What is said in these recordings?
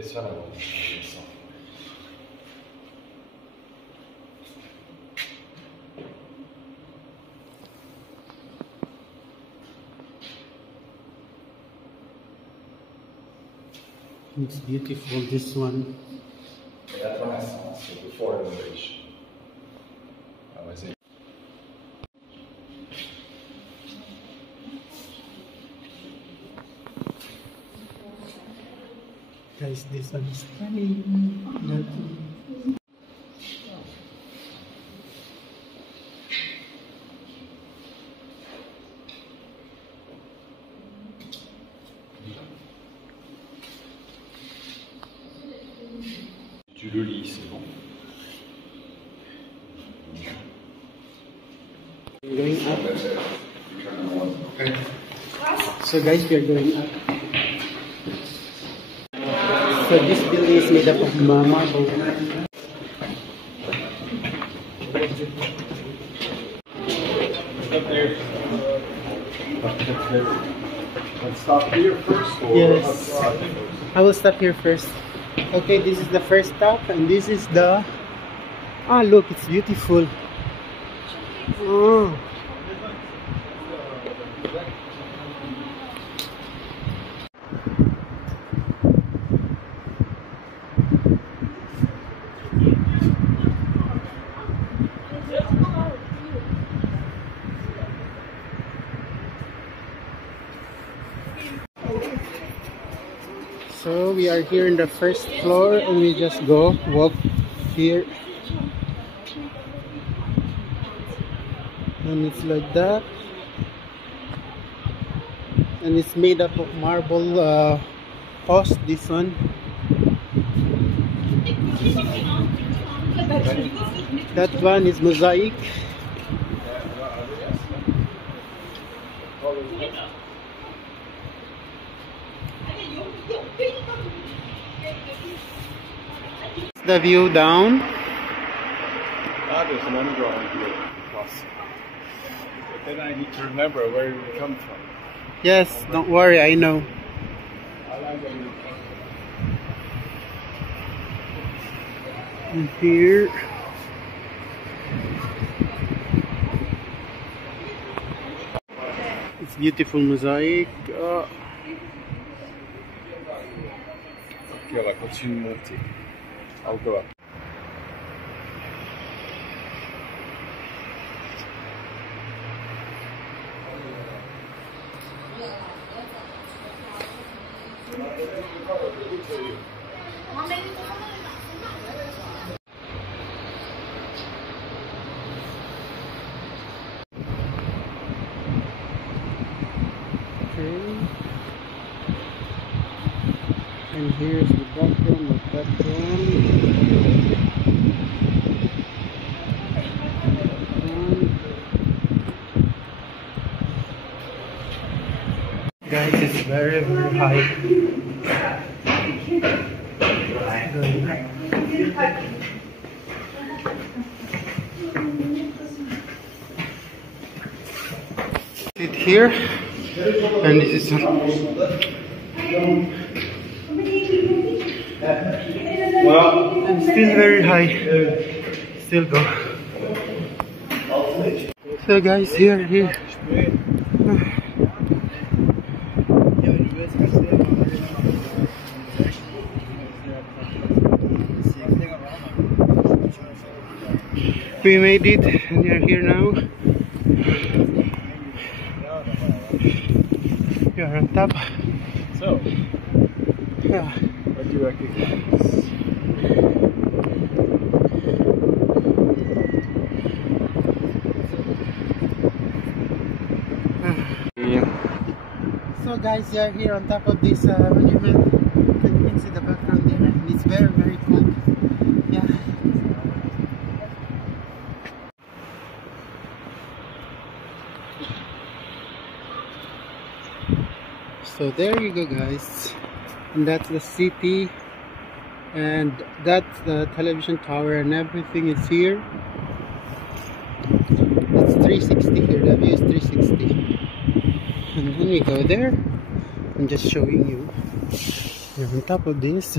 It's beautiful, this one. That's Renaissance, so before Renovation. That was it. Guys, this one is stunning. Tu le lis, c'est bon. Going up. So guys, we are going up. So this building is made up of marble. Let's stop here first. Or Yes, I will stop here first. Okay, this is the first stop, and this is the. Ah, look, it's beautiful. Oh. So we are here in the first floor, and we just walk here, and it's like that, and it's made up of marble post. This one, that one is mosaic. The view down. There's an underground here. Plus. But then I need to remember where we come from. Yes, don't worry, I know. And here. It's beautiful mosaic. Ok, on va continuer de monter. I'll go up. And here's the bathroom of that one. Guys, it's very high. Sit here, and this is and still very high. Still go. So guys, here. We made it, and we are here now. We are on top. So, Yeah. what do you recognize? So guys, we are here on top of this monument. You can see the background there, and it's very cool. Yeah. So there you go, guys, and that's the city, and that's the television tower, and everything is here. It's 360 here, the view is 360. And then we go there. I'm just showing you. You're on top of this.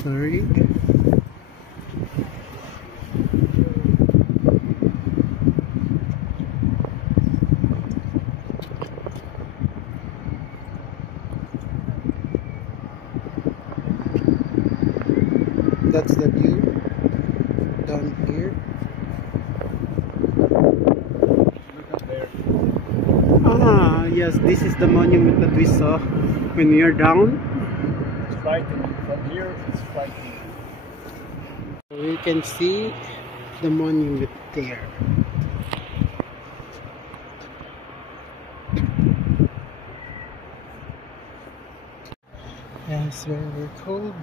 Sorry. That's the view down here. Look up there. Ah, yes, this is the monument that we saw when we are down. It's frightening. From here, it's frightening. We can see the monument there. Yeah, it's very, very cold.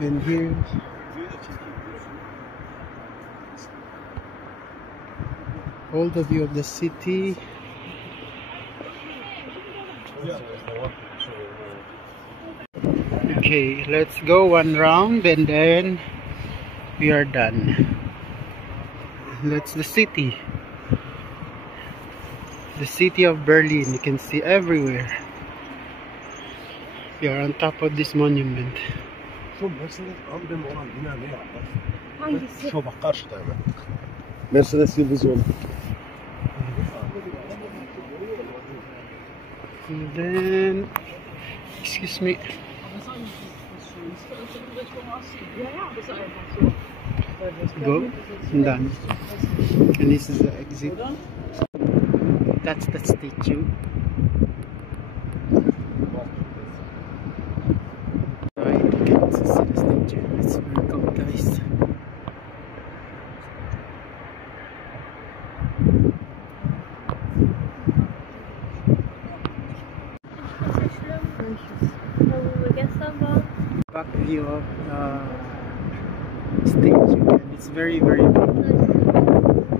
And here, all the view of the city. Okay, let's go one round and then we are done. That's the city. The city of Berlin. You can see everywhere. We are on top of this monument. Mercedes Yıldız oldu. And then, excuse me. Go and done. And this is the exit. That's the statue. Right, you can also see the statue. It's very cool, guys. Back view of the statue, and it's very, very big.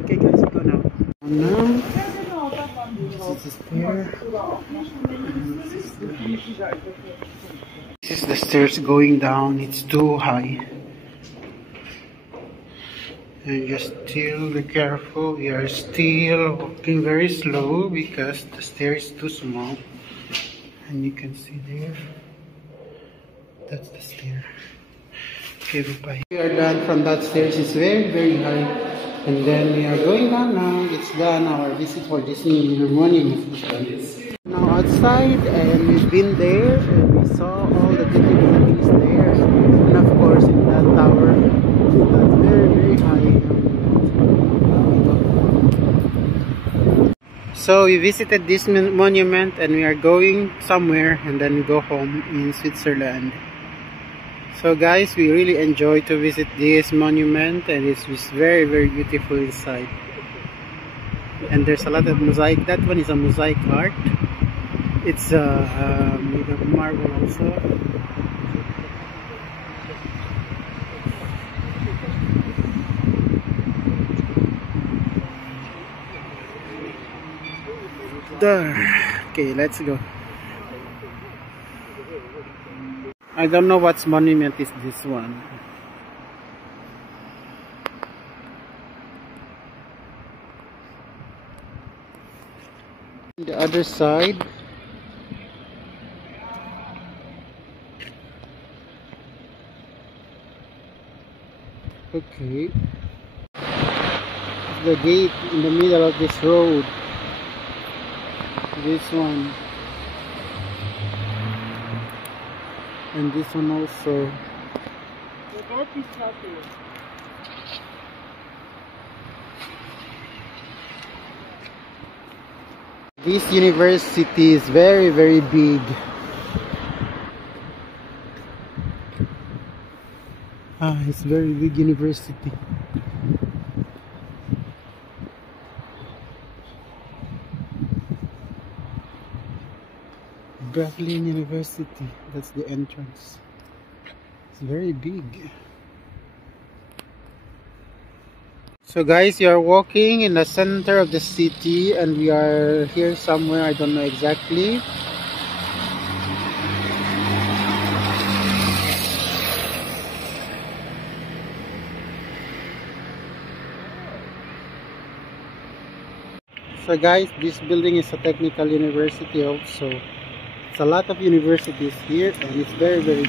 Okay, guys, go now. Now, this is the stair. This is the stairs going down. It's too high. And just still be careful. We are still walking very slow because the stair is too small. And you can see there. That's the stair. Okay, bye-bye. We are done from that stairs. It's very, very high. And then we are going down now. It's done. Our visit for Disney Monument is done. Now outside, and we've been there and we saw all the different things there. And of course, in that tower, that's very, very high. So we visited this monument and we are going somewhere and then we go home in Switzerland. So guys, we really enjoyed to visit this monument and it was very, very beautiful inside. And there's a lot of mosaic. That one is a mosaic art. It's made of marble also. There. Okay, let's go. I don't know what monument is this one. The other side. Okay. The gate in the middle of this road. This one. And this one also. This university is very, very big. It's very big university. Berlin University, that's the entrance. It's very big. So guys, you are walking in the center of the city and we are here somewhere, I don't know exactly. So guys, this building is a technical university also. It's a lot of universities here and it's very big.